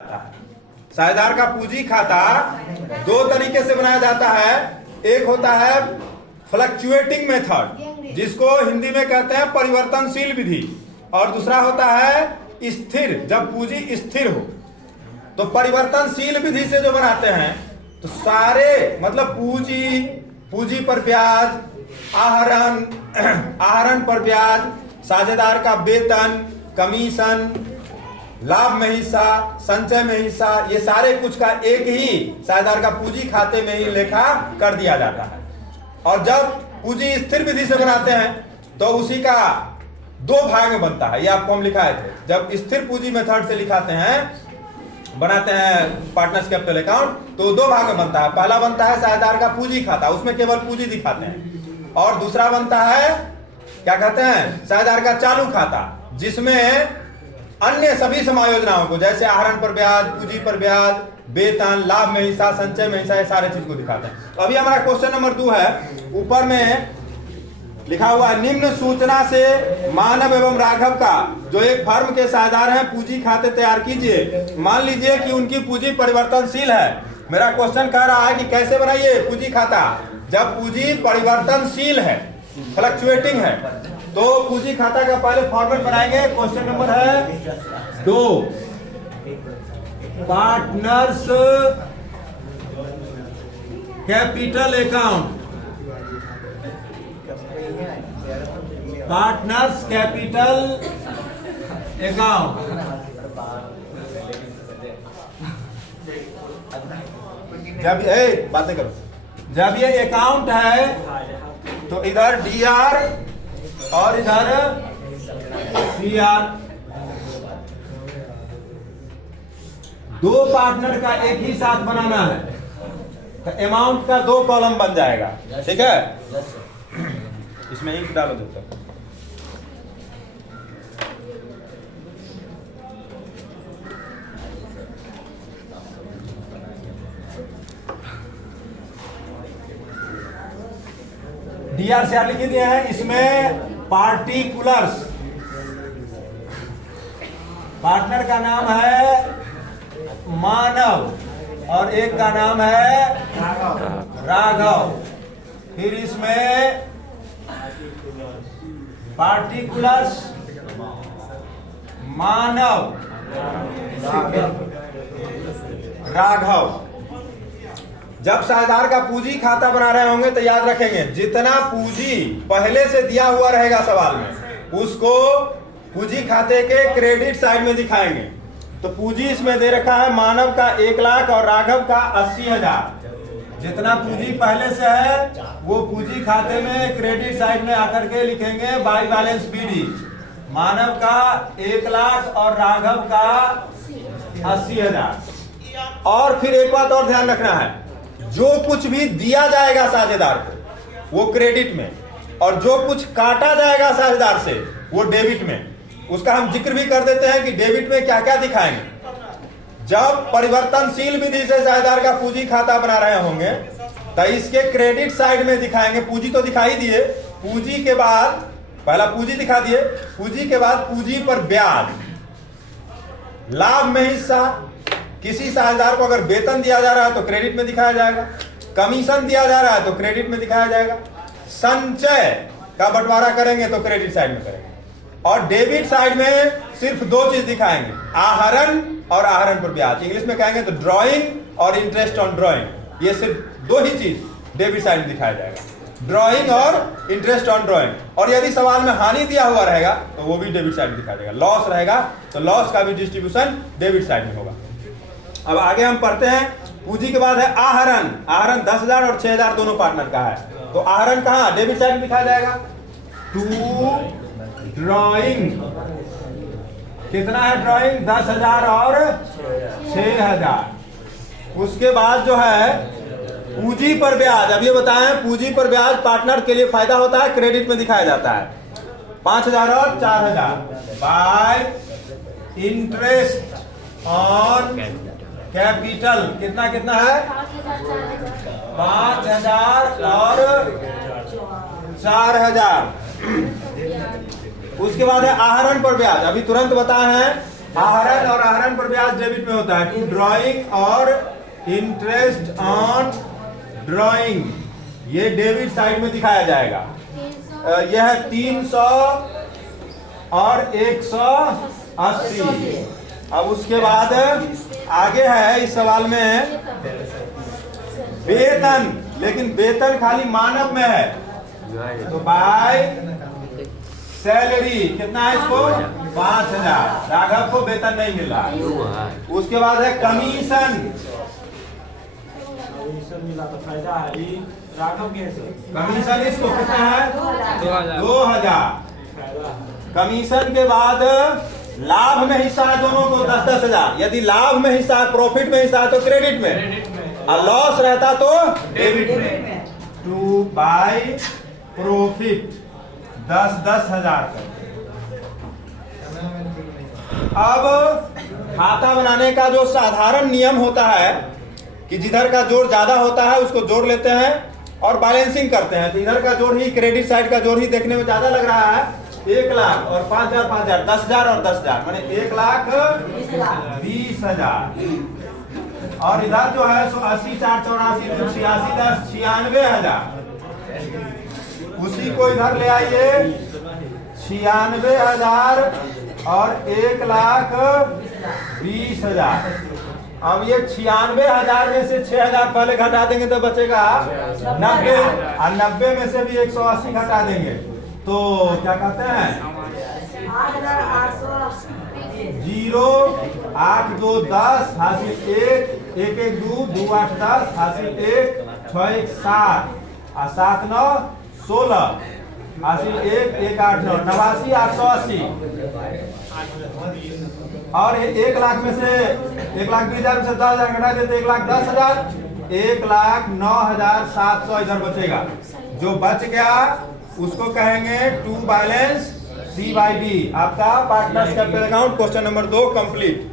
साझेदार का पूंजी खाता दो तरीके से बनाया जाता है। एक होता है फ्लक्चुएटिंग मेथड, जिसको हिंदी में कहते हैं परिवर्तनशील विधि, और दूसरा होता है स्थिर, जब पूंजी स्थिर हो। तो परिवर्तनशील विधि से जो बनाते हैं तो सारे मतलब पूंजी पर ब्याज, आहरण पर ब्याज, साझेदार का वेतन, कमीशन, लाभ में हिस्सा, संचय में हिस्सा, ये सारे कुछ का एक ही साझेदार का पूंजी खाते में ही लेखा कर दिया जाता है। और जब पूंजी स्थिर विधि से बनाते हैं तो उसी का दो भाग में बनता है। ये आपको हम लिखाए थे। जब स्थिर पूंजी मेथड से लिखाते हैं, बनाते हैं पार्टनर्स कैपिटल अकाउंट, तो दो भाग में बनता है। पहला बनता है साझेदार का पूंजी खाता, उसमें केवल पूंजी दिखाते हैं। और दूसरा बनता है क्या कहते हैं, साझेदार का चालू खाता, जिसमें अन्य सभी समायोजनाओं को, जैसे आहरण पर ब्याज, पूंजी पर ब्याज, वेतन, लाभ में हिस्सा, संचय में हिस्सा, ये सारे चीज को दिखाते हैं। तो अभी हमारा क्वेश्चन नंबर 2 है। ऊपर में लिखा हुआ है, निम्न सूचना से मानव एवं राघव का जो एक फर्म के साझेदार हैं पूंजी खाते तैयार कीजिए। मान लीजिए कि उनकी पूंजी परिवर्तनशील है। मेरा क्वेश्चन कह रहा है कि कैसे बनाइए पूंजी खाता। जब पूंजी परिवर्तनशील है, फ्लक्चुएटिंग है, तो पूंजी खाता का पहले फॉर्मेट बनाएंगे। क्वेश्चन नंबर है 2, partners capital account. Partners capital account. जब बातें करो, जब ये अकाउंट है तो इधर DR और इधर CR, दो पार्टनर का एक ही साथ बनाना है तो अमाउंट का 2 कॉलम बन जाएगा। ठीक है, इसमें इंक डालो जब तक। DR से लिख दिए हैं। इसमें पार्टिकुलर्स, पार्टनर का नाम है मानव और एक का नाम है राघव। फिर इसमें पार्टिकुलर्स मानव, राघव। जब साझेदार का पूंजी खाता बना रहे होंगे तो याद रखेंगे, जितना पूंजी पहले से दिया हुआ रहेगा सवाल में, उसको पूंजी खाते के क्रेडिट साइड में दिखाएंगे। तो पूंजी इसमें दे रखा है मानव का 1 लाख और राघव का 80,000। जितना पूंजी पहले से है वो पूंजी खाते में क्रेडिट साइड में आकर के लिखेंगे बाई बैलेंस BD। मानव का 1 लाख और राघव का 80,000। और फिर एक बात और ध्यान रखना है, जो कुछ भी दिया जाएगा साझेदार को वो क्रेडिट में, और जो कुछ काटा जाएगा साझेदार से वो डेबिट में। उसका हम जिक्र भी कर देते हैं कि डेबिट में क्या क्या दिखाएंगे। जब परिवर्तनशील विधि से साझेदार का पूंजी खाता बना रहे होंगे तो इसके क्रेडिट साइड में दिखाएंगे। पूंजी तो दिखाई दिए, पूंजी के बाद पहला पूंजी दिखा दिए, पूंजी के बाद पूंजी पर ब्याज, लाभ में हिस्सा, किसी साझेदार को अगर वेतन दिया जा रहा है तो क्रेडिट में दिखाया जाएगा, कमीशन दिया जा रहा है तो क्रेडिट में दिखाया जाएगा, संचय का बंटवारा करेंगे तो क्रेडिट साइड में करेंगे, और डेबिट साइड में सिर्फ 2 चीज दिखाएंगे, आहरण और आहरण पर ब्याज। इंग्लिश में कहेंगे तो ड्रॉइंग और इंटरेस्ट ऑन ड्रॉइंग। ये सिर्फ 2 ही चीज डेबिट साइड में दिखाया जाएगा, ड्रॉइंग और इंटरेस्ट ऑन ड्रॉइंग। और यदि सवाल में हानि दिया हुआ रहेगा तो वो भी डेबिट साइड में दिखाया जाएगा। लॉस रहेगा तो लॉस का भी डिस्ट्रीब्यूशन डेबिट साइड में होगा। अब आगे हम पढ़ते हैं। पूंजी के बाद है आहरण। आहरण 10,000 और 6,000 दोनों पार्टनर का है। तो आहरण कहाँ डेबिट साइड में दिखाया जाएगा, टू ड्रॉइंग। कितना है ड्रॉइंग, 10,000 और 6,000। उसके बाद जो है पूंजी पर ब्याज, अब ये बताएं पूंजी पर ब्याज पार्टनर के लिए फायदा होता है, क्रेडिट में दिखाया जाता है 5,000 और 4,000 बाय इंटरेस्ट ऑन कैपिटल। कितना कितना है, 5,000 और 4,000। उसके बाद है आहरण पर ब्याज। अभी तुरंत बताए हैं आहरण और आहरण पर ब्याज डेबिट में होता है। ड्राइंग और इंटरेस्ट ऑन ड्राइंग, ये डेबिट साइड में दिखाया जाएगा। यह 300 और 180। अब उसके बाद आगे है इस सवाल में वेतन, लेकिन वेतन खाली मानव में है, तो बाय सैलरी कितना है इसको 5000। राघव को वेतन नहीं मिल रहा है। उसके बाद है कमीशन, मिला तो फायदा है। राघव के कमीशन इसको कितना है 2000। कमीशन के बाद लाभ में हिस्सा है दोनों को 10-10 हजार। यदि लाभ में हिस्सा है, प्रॉफिट में हिस्सा है तो क्रेडिट में, और लॉस रहता तो डेबिट में। टू बाय प्रॉफिट 10-10 हजार। अब खाता बनाने का जो साधारण नियम होता है कि जिधर का जोड़ ज्यादा होता है उसको जोड़ लेते हैं और बैलेंसिंग करते हैं। तो इधर का जोड़ ही, क्रेडिट साइड का जोड़ ही देखने में ज्यादा लग रहा है। 1 लाख और 5000 5000, 10,000 और 10,000, माने 1,20,000। और इधर जो है 80 4 84 86 10 96,000। उसी को इधर ले आइए 96,000 और 1,20,000। अब ये 96,000 में से 6,000 पहले घटा देंगे तो बचेगा 90, और 90 में से भी 180 घटा देंगे तो क्या कहते हैं 0 8 2 10 हासिल 1 1 1 2 2 8 10 हासिल 1 6 1 7 और 7 9 16 हासिल 1 1 8 9 89 880। और 1 लाख में से 1,20,000 में से 10,000 घटा देते 1,10,000, 1,09,700 इधर बचेगा। जो बच गया उसको कहेंगे टू बैलेंस C/D। आपका partners capital account question number 2 complete.